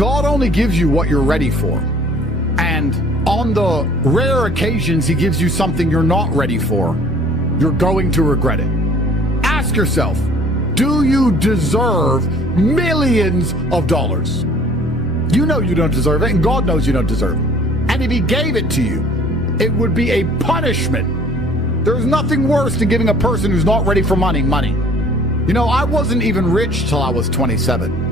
God only gives you what you're ready for. And on the rare occasions he gives you something you're not ready for, you're going to regret it. Ask yourself, do you deserve millions of dollars? You know you don't deserve it, and God knows you don't deserve it. And if he gave it to you, it would be a punishment. There's nothing worse than giving a person who's not ready for money. You know, I wasn't even rich till I was 27.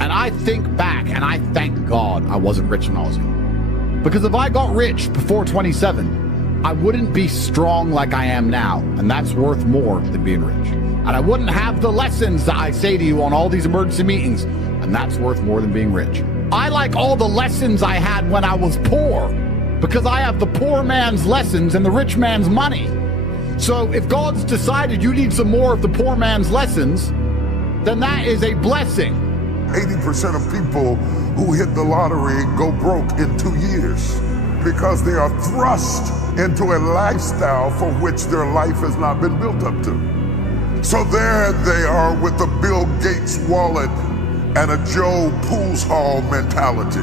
And I think back and I thank God I wasn't rich when I was young. Because if I got rich before 27, I wouldn't be strong like I am now. And that's worth more than being rich. And I wouldn't have the lessons that I say to you on all these emergency meetings. And that's worth more than being rich. I like all the lessons I had when I was poor, because I have the poor man's lessons and the rich man's money. So if God's decided you need some more of the poor man's lessons, then that is a blessing. 80% of people who hit the lottery go broke in 2 years because they are thrust into a lifestyle for which their life has not been built up to. So there they are with a Bill Gates wallet and a Joe Pools Hall mentality.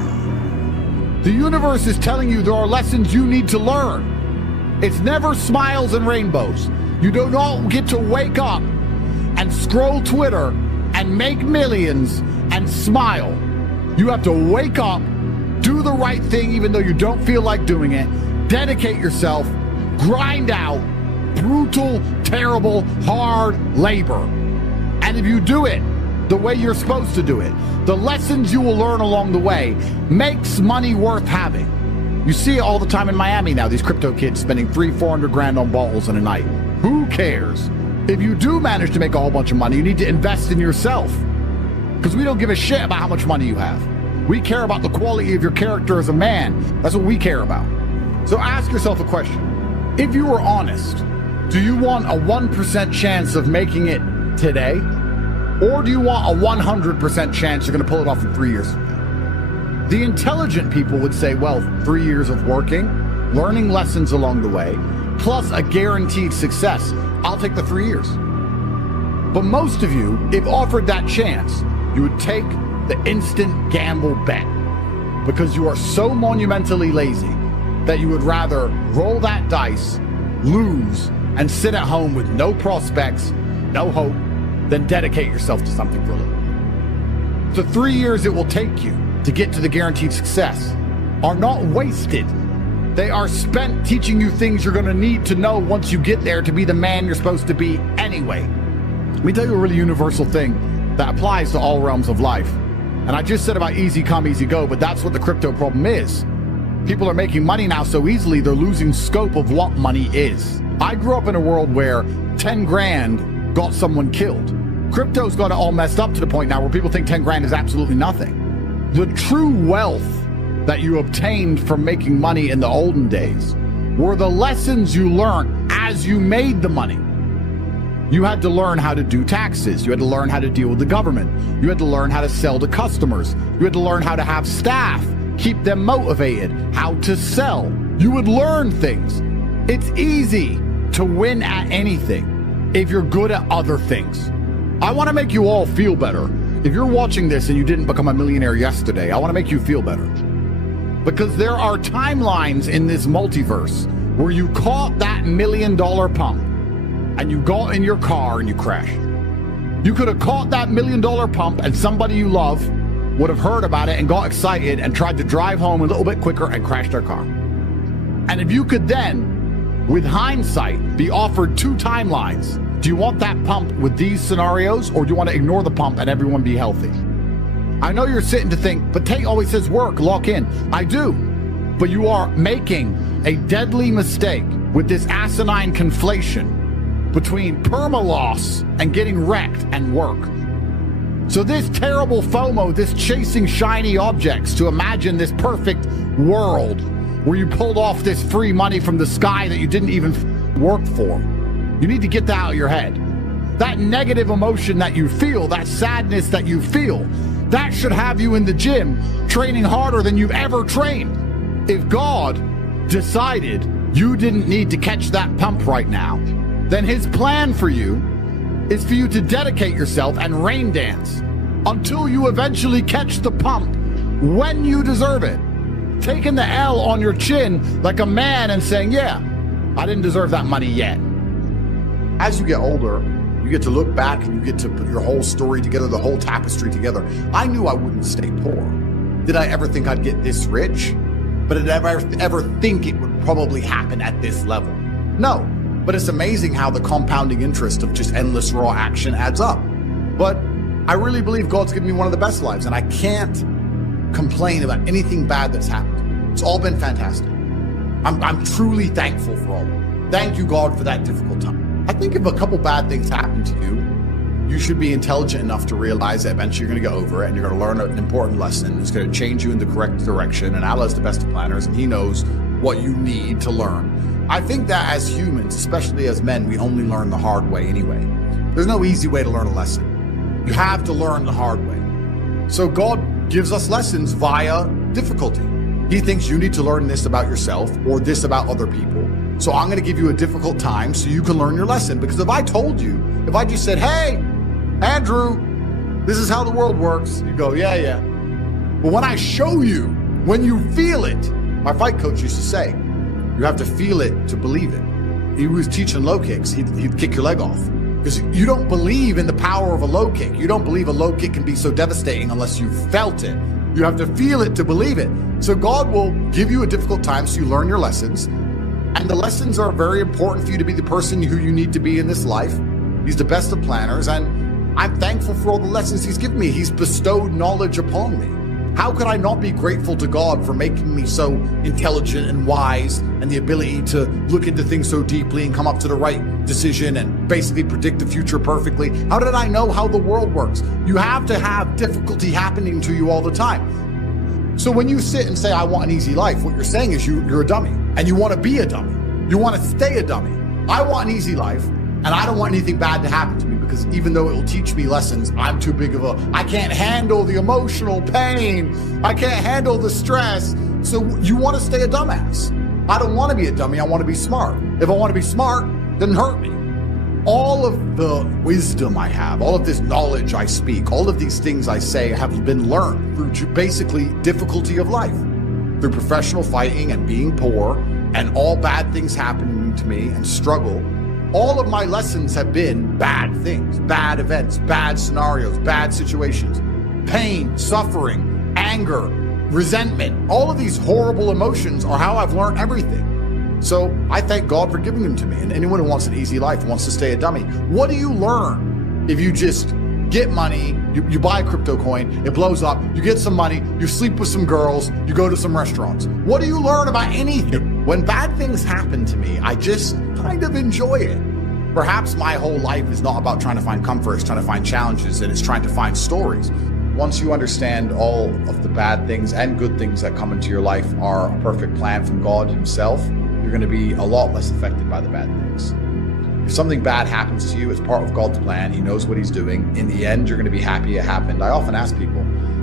The universe is telling you there are lessons you need to learn. It's never smiles and rainbows. You do not get to wake up and scroll Twitter and make millions and smile. You have to wake up, do the right thing even though you don't feel like doing it, dedicate yourself, grind out brutal, terrible, hard labor. And if you do it the way you're supposed to do it, the lessons you will learn along the way makes money worth having. You see it all the time in Miami now, these crypto kids spending $300-400 grand on bottles in a night. Who cares? If you do manage to make a whole bunch of money, you need to invest in yourself. Because we don't give a shit about how much money you have. We care about the quality of your character as a man. That's what we care about. So ask yourself a question. If you were honest, do you want a 1% chance of making it today? Or do you want a 100% chance you're going to pull it off in 3 years? The intelligent people would say, well, 3 years of working, learning lessons along the way, plus a guaranteed success. I'll take the 3 years. But most of you, if offered that chance, you would take the instant gamble bet because you are so monumentally lazy that you would rather roll that dice, lose, and sit at home with no prospects, no hope, than dedicate yourself to something for a living. The 3 years it will take you to get to the guaranteed success are not wasted. They are spent teaching you things you're going to need to know once you get there to be the man you're supposed to be anyway. Let me tell you a really universal thing that applies to all realms of life. And I just said about easy come, easy go, but that's what the crypto problem is. People are making money now so easily, they're losing scope of what money is. I grew up in a world where 10 grand got someone killed. Crypto's got it all messed up to the point now where people think 10 grand is absolutely nothing. The true wealth that you obtained from making money in the olden days were the lessons you learned as you made the money. You had to learn how to do taxes. You had to learn how to deal with the government. You had to learn how to sell to customers. You had to learn how to have staff, keep them motivated, how to sell. You would learn things. It's easy to win at anything if you're good at other things. I want to make you all feel better. If you're watching this and you didn't become a millionaire yesterday, I want to make you feel better. Because there are timelines in this multiverse where you caught that $1 million pump and you got in your car and you crashed. You could have caught that $1 million pump and somebody you love would have heard about it and got excited and tried to drive home a little bit quicker and crashed their car. And if you could then, with hindsight, be offered 2 timelines, do you want that pump with these scenarios, or do you want to ignore the pump and everyone be healthy? I know you're sitting to think, but Tate always says work, lock in. I do, but you are making a deadly mistake with this asinine conflation between perma-loss and getting wrecked and work. So this terrible FOMO, this chasing shiny objects to imagine this perfect world where you pulled off this free money from the sky that you didn't even work for. You need to get that out of your head. That negative emotion that you feel, that sadness that you feel, that should have you in the gym training harder than you've ever trained. If God decided you didn't need to catch that pump right now, then his plan for you is for you to dedicate yourself and rain dance until you eventually catch the pump when you deserve it. Taking the L on your chin like a man and saying, yeah, I didn't deserve that money yet. As you get older, you get to look back and you get to put your whole story together, the whole tapestry together. I knew I wouldn't stay poor. Did I ever think I'd get this rich? But did I ever think it would probably happen at this level? No, but it's amazing how the compounding interest of just endless raw action adds up. But I really believe God's given me one of the best lives, and I can't complain about anything bad that's happened. It's all been fantastic. I'm truly thankful for all of it. Thank you, God, for that difficult time. I think if a couple bad things happen to you, you should be intelligent enough to realize that eventually you're going to get over it and you're going to learn an important lesson. It's going to change you in the correct direction. And Allah's the best of planners, and He knows what you need to learn. I think that as humans, especially as men, we only learn the hard way anyway. There's no easy way to learn a lesson. You have to learn the hard way. So God gives us lessons via difficulty. He thinks you need to learn this about yourself or this about other people. So I'm going to give you a difficult time so you can learn your lesson. Because if I told you, if I just said, hey, Andrew, this is how the world works, you go, yeah. But when I show you, when you feel it, my fight coach used to say, you have to feel it to believe it. He was teaching low kicks. He'd kick your leg off. Because you don't believe in the power of a low kick. You don't believe a low kick can be so devastating unless you felt it. You have to feel it to believe it. So God will give you a difficult time so you learn your lessons. And the lessons are very important for you to be the person who you need to be in this life. He's the best of planners, and I'm thankful for all the lessons He's given me. He's bestowed knowledge upon me. How could I not be grateful to God for making me so intelligent and wise and the ability to look into things so deeply and come up to the right decision and basically predict the future perfectly? How did I know how the world works? You have to have difficulty happening to you all the time. So when you sit and say, I want an easy life, what you're saying is you're a dummy and you want to be a dummy. You want to stay a dummy. I want an easy life and I don't want anything bad to happen to me, because even though it will teach me lessons, I'm too big of I can't handle the emotional pain. I can't handle the stress. So you want to stay a dumbass. I don't want to be a dummy. I want to be smart. If I want to be smart, then hurt me. All of the wisdom I have, all of this knowledge I speak, all of these things I say have been learned through basically difficulty of life, through professional fighting and being poor and all bad things happening to me and struggle. All of my lessons have been bad things, bad events, bad scenarios, bad situations, pain, suffering, anger, resentment. All of these horrible emotions are how I've learned everything. So I thank God for giving them to me. And anyone who wants an easy life wants to stay a dummy. What do you learn if you just get money, you buy a crypto coin, it blows up, you get some money, you sleep with some girls, you go to some restaurants? What do you learn about anything? When bad things happen to me, I just kind of enjoy it. Perhaps my whole life is not about trying to find comfort, it's trying to find challenges, and it's trying to find stories. Once you understand all of the bad things and good things that come into your life are a perfect plan from God Himself, you're going to be a lot less affected by the bad things. If something bad happens to you, it's part of God's plan. He knows what He's doing. In the end, you're going to be happy it happened. I often ask people,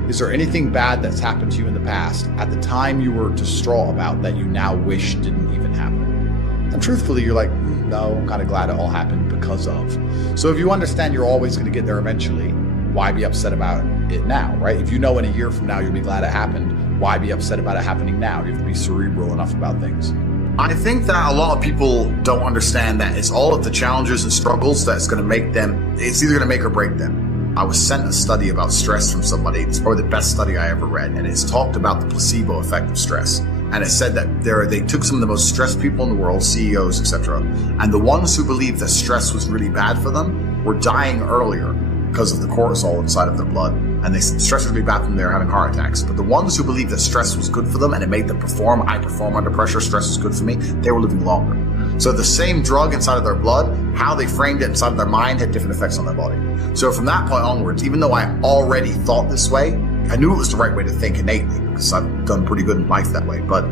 is there anything bad that's happened to you in the past at the time you were distraught about that you now wish didn't even happen? And truthfully, you're like, no, I'm kind of glad it all happened because of. So if you understand you're always going to get there eventually, why be upset about it now, right? If you know in a year from now you'll be glad it happened, why be upset about it happening now? You have to be cerebral enough about things. I think that a lot of people don't understand that it's all of the challenges and struggles that's going to make them, it's either going to make or break them. I was sent a study about stress from somebody. It's probably the best study I ever read. And it's talked about the placebo effect of stress. And it said that they took some of the most stressed people in the world, CEOs, etc. And the ones who believed that stress was really bad for them were dying earlier because of the cortisol inside of their blood. And they said stress was really bad for them, they were having heart attacks. But the ones who believed that stress was good for them and it made them perform, I perform under pressure, stress is good for me, they were living longer. So the same drug inside of their blood, how they framed it inside of their mind had different effects on their body. So from that point onwards, even though I already thought this way, I knew it was the right way to think innately because I've done pretty good in life that way. But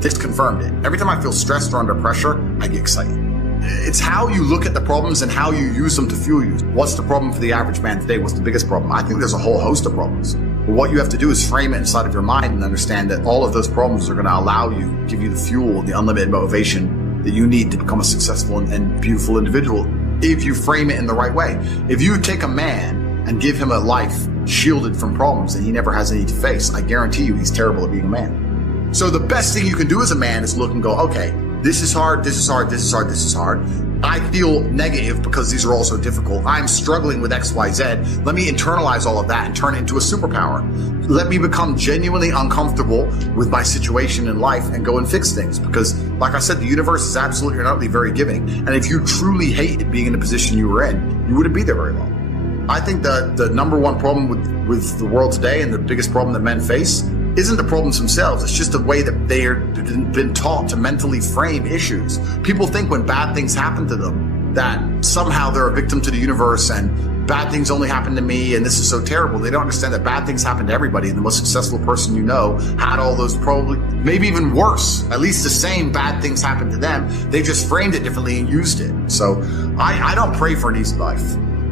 this confirmed it. Every time I feel stressed or under pressure, I get excited. It's how you look at the problems and how you use them to fuel you. What's the problem for the average man today? What's the biggest problem? I think there's a whole host of problems. But what you have to do is frame it inside of your mind and understand that all of those problems are going to allow you, give you the fuel, the unlimited motivation that you need to become a successful and beautiful individual if you frame it in the right way. If you take a man and give him a life shielded from problems that he never has any to face, I guarantee you he's terrible at being a man. So the best thing you can do as a man is look and go, okay, this is hard, this is hard, this is hard, this is hard. I feel negative because these are all so difficult. I'm struggling with X, Y, Z. Let me internalize all of that and turn it into a superpower. Let me become genuinely uncomfortable with my situation in life and go and fix things. Because like I said, the universe is absolutely and utterly very giving. And if you truly hated being in the position you were in, you wouldn't be there very long. I think that the number one problem with the world today and the biggest problem that men face isn't the problems themselves. It's just the way that they've been taught to mentally frame issues. People think when bad things happen to them that somehow they're a victim to the universe and bad things only happen to me and this is so terrible. They don't understand that bad things happen to everybody. And the most successful person you know had all those, probably, maybe even worse, at least the same bad things happened to them. They just framed it differently and used it. So I don't pray for an easy life.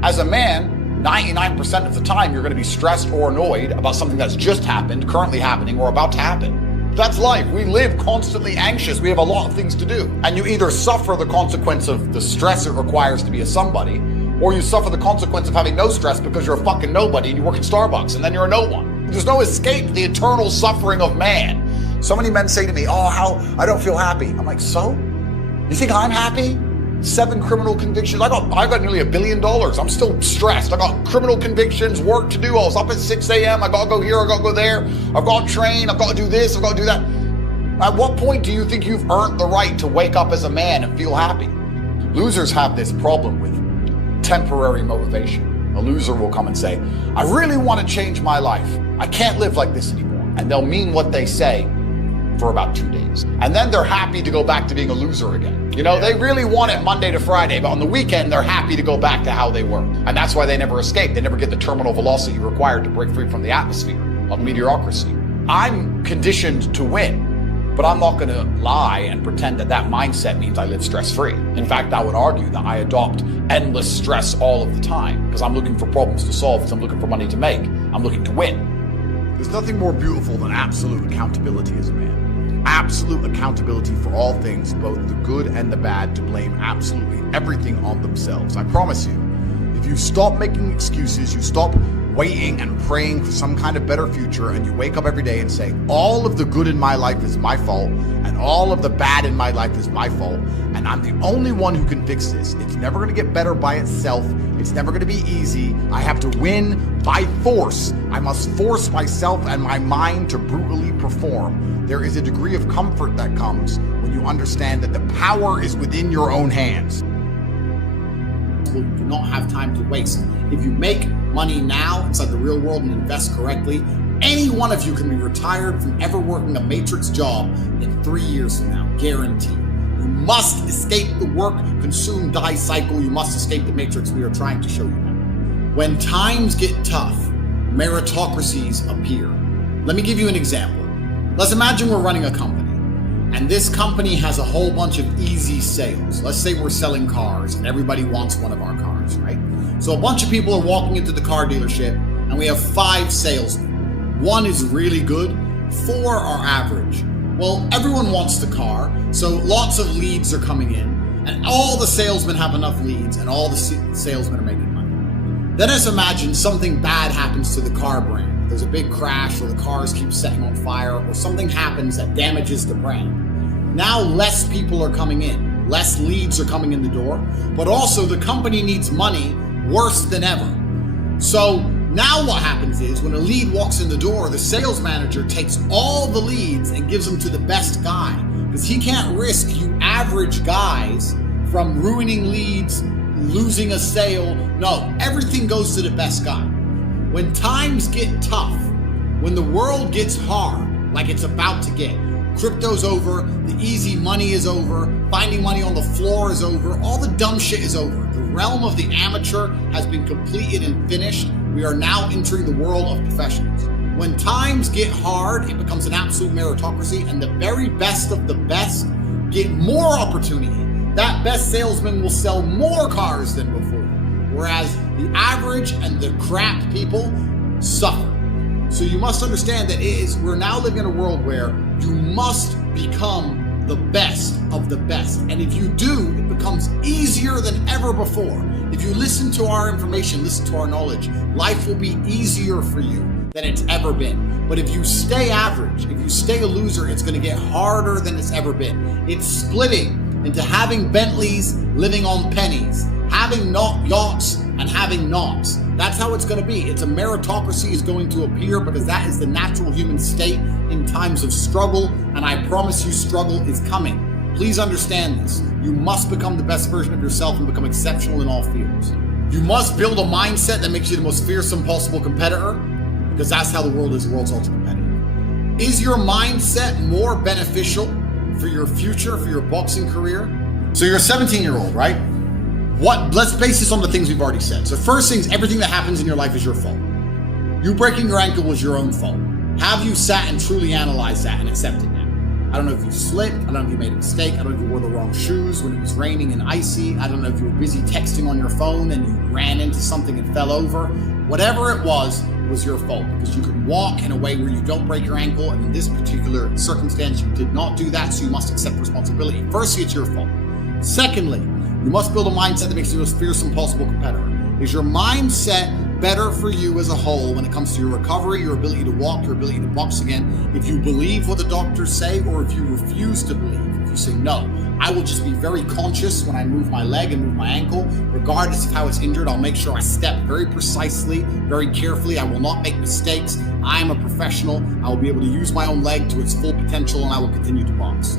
As a man, 99% of the time, you're going to be stressed or annoyed about something that's just happened, currently happening, or about to happen. That's life. We live constantly anxious. We have a lot of things to do. And you either suffer the consequence of the stress it requires to be a somebody, or you suffer the consequence of having no stress because you're a fucking nobody and you work at Starbucks and then you're a no one. There's no escape to the eternal suffering of man. So many men say to me, oh, how I don't feel happy. I'm like, so? You think I'm happy? 7 criminal convictions. I got nearly $1 billion. I'm still stressed. I got criminal convictions, work to do. I was up at 6 a.m. I got to go here. I got to go there. I've got to train. I've got to do this. I've got to do that. At what point do you think you've earned the right to wake up as a man and feel happy? Losers have this problem with temporary motivation. A loser will come and say, I really want to change my life. I can't live like this anymore. And they'll mean what they say for about 2 days. And then they're happy to go back to being a loser again. You know, they really want it Monday to Friday, but on the weekend, they're happy to go back to how they were. And that's why they never escape. They never get the terminal velocity required to break free from the atmosphere of mediocrity. I'm conditioned to win, but I'm not going to lie and pretend that that mindset means I live stress-free. In fact, I would argue that I adopt endless stress all of the time because I'm looking for problems to solve, because I'm looking for money to make. I'm looking to win. There's nothing more beautiful than absolute accountability as a man. Absolute accountability for all things, both the good and the bad, to blame absolutely everything on themselves. I promise you, if you stop making excuses, you stop waiting and praying for some kind of better future, and you wake up every day and say, all of the good in my life is my fault, and all of the bad in my life is my fault, and I'm the only one who can fix this. It's never going to get better by itself. It's never going to be easy. I have to win by force. I must force myself and my mind to brutally perform. There is a degree of comfort that comes when you understand that the power is within your own hands. You do not have time to waste. If you make money now inside the real world and invest correctly, any one of you can be retired from ever working a matrix job in 3 years from now, guaranteed. You must escape the work, consume, die cycle. You must escape the matrix we are trying to show you now. When times get tough, meritocracies appear. Let me give you an example. Let's imagine we're running a company, and this company has a whole bunch of easy sales. Let's say we're selling cars, and everybody wants one of our cars, right? So a bunch of people are walking into the car dealership, and we have 5 salesmen. 1 is really good, 4 are average. Well, everyone wants the car, so lots of leads are coming in, and all the salesmen have enough leads, and all the salesmen are making money. Then let's imagine something bad happens to the car brand. There's a big crash, or the cars keep setting on fire, or something happens that damages the brand. Now less people are coming in, less leads are coming in the door, but also the company needs money worse than ever. So now what happens is when a lead walks in the door, the sales manager takes all the leads and gives them to the best guy, because he can't risk you average guys from ruining leads, losing a sale. No, everything goes to the best guy. When times get tough, when the world gets hard, like it's about to get, crypto's over, the easy money is over, finding money on the floor is over, all the dumb shit is over. The realm of the amateur has been completed and finished. We are now entering the world of professionals. When times get hard, it becomes an absolute meritocracy, and the very best of the best get more opportunity. That best salesman will sell more cars than before, whereas the average and the crap people suffer. So you must understand that we're now living in a world where you must become the best of the best. And if you do, it becomes easier than ever before. If you listen to our information, listen to our knowledge, life will be easier for you than it's ever been. But if you stay average, if you stay a loser, it's going to get harder than it's ever been. It's splitting into having Bentleys, living on pennies, having not yachts and having knots. That's how it's going to be. It's a meritocracy is going to appear because that is the natural human state in times of struggle. And I promise you, struggle is coming. Please understand this. You must become the best version of yourself and become exceptional in all fields. You must build a mindset that makes you the most fearsome possible competitor, because that's how the world is. The world's ultra competitive. Is your mindset more beneficial for your future, for your boxing career? So you're a 17-year-old, right? Let's base this on the things we've already said. So first things, everything that happens in your life is your fault. You breaking your ankle was your own fault. Have you sat and truly analyzed that and accepted that? I don't know if you slipped. I don't know if you made a mistake. I don't know if you wore the wrong shoes when it was raining and icy. I don't know if you were busy texting on your phone and you ran into something and fell over. Whatever it was your fault, because you could walk in a way where you don't break your ankle, and in this particular circumstance, you did not do that, so you must accept responsibility. Firstly, it's your fault. Secondly, you must build a mindset that makes you the most fearsome possible competitor. Is your mindset better for you as a whole when it comes to your recovery, your ability to walk, your ability to box again, if you believe what the doctors say, or if you refuse to believe? If you say, no, I will just be very conscious when I move my leg and move my ankle, regardless of how it's injured. I'll make sure I step very precisely, very carefully. I will not make mistakes. I am a professional. I will be able to use my own leg to its full potential, and I will continue to box.